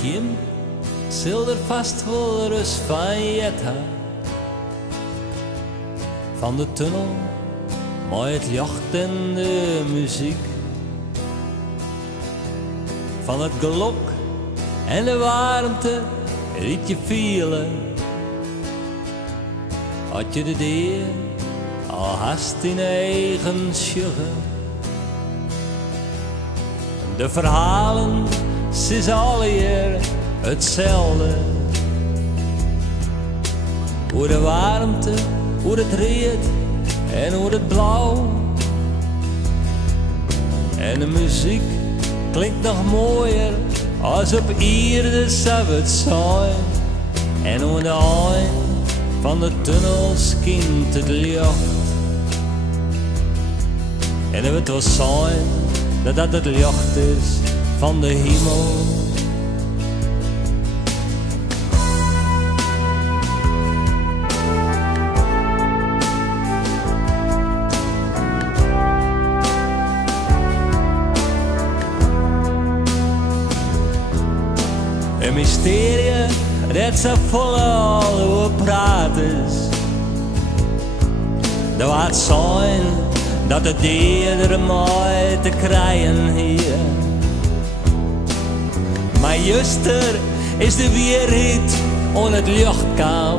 Kim zal er vast wel rust van jetta. Van de tunnel, maar het jacht en de muziek. Van het gelok en de warmte riet je vielen. Had je de deur al haast in eigen schuggen. De verhalen, ze is alle hier hetzelfde. Hoe de warmte, hoe het reed en hoe het blauw. En de muziek klinkt nog mooier als op ieder zou het zijn. En hoe de eind van de tunnel schijnt het licht. En het wil zijn dat dat het licht is van de hemel. Een mysterie dat zo vol al hoe praat is. Er wordt zijn dat het ieder mooi te krijgen hier. Maar juster is de weerheid on het licht kwam.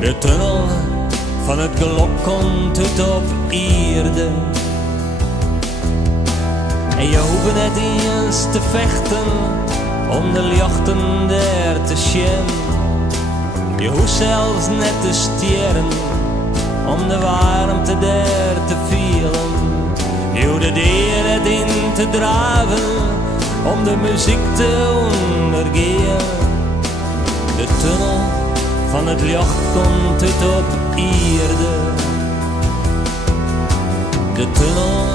De tunnel van het geluk komt uit op ierde. En je hoeft net eens te vechten om de lichten daar te zien. Je hoeft zelfs net te stieren om de warmte daar te vielen. Je hoeft de deur net in te draven om de muziek te ondergaan. De tunnel van het licht komt uit op ierde. De tunnel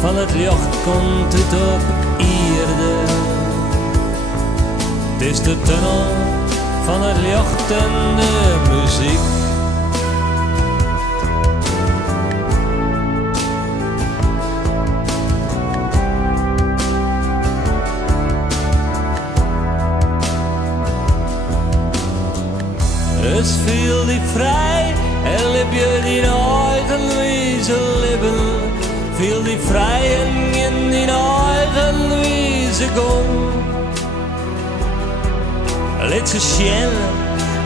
van het licht komt uit op ierde. Het is de tunnel van het licht en de muziek. Dus viel die vrij en liep je die eigen wezen lippen. Viel die vrij en in die eigen wezen kom. Liet ze schellen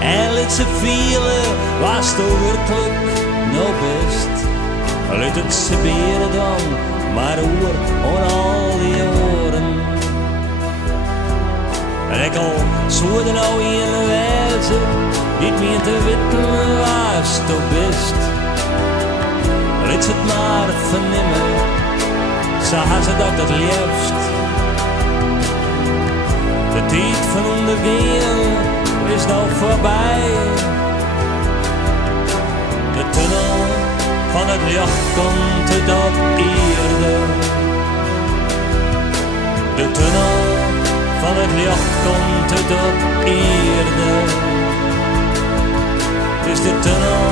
en liet ze vielen, was het werkelijk nou best. Liet het ze beren dan, maar hoor aan al die oren. En ik al zoerde nou in een wijze, niet meer te weten was het best. Liet ze het maar vernemen, zo had ze dat het liefst. De tijd van ondergaan is nou voorbij. De tunnel van het licht komt uit op ierde. De tunnel van het licht komt uit op ierde. Het is de tunnel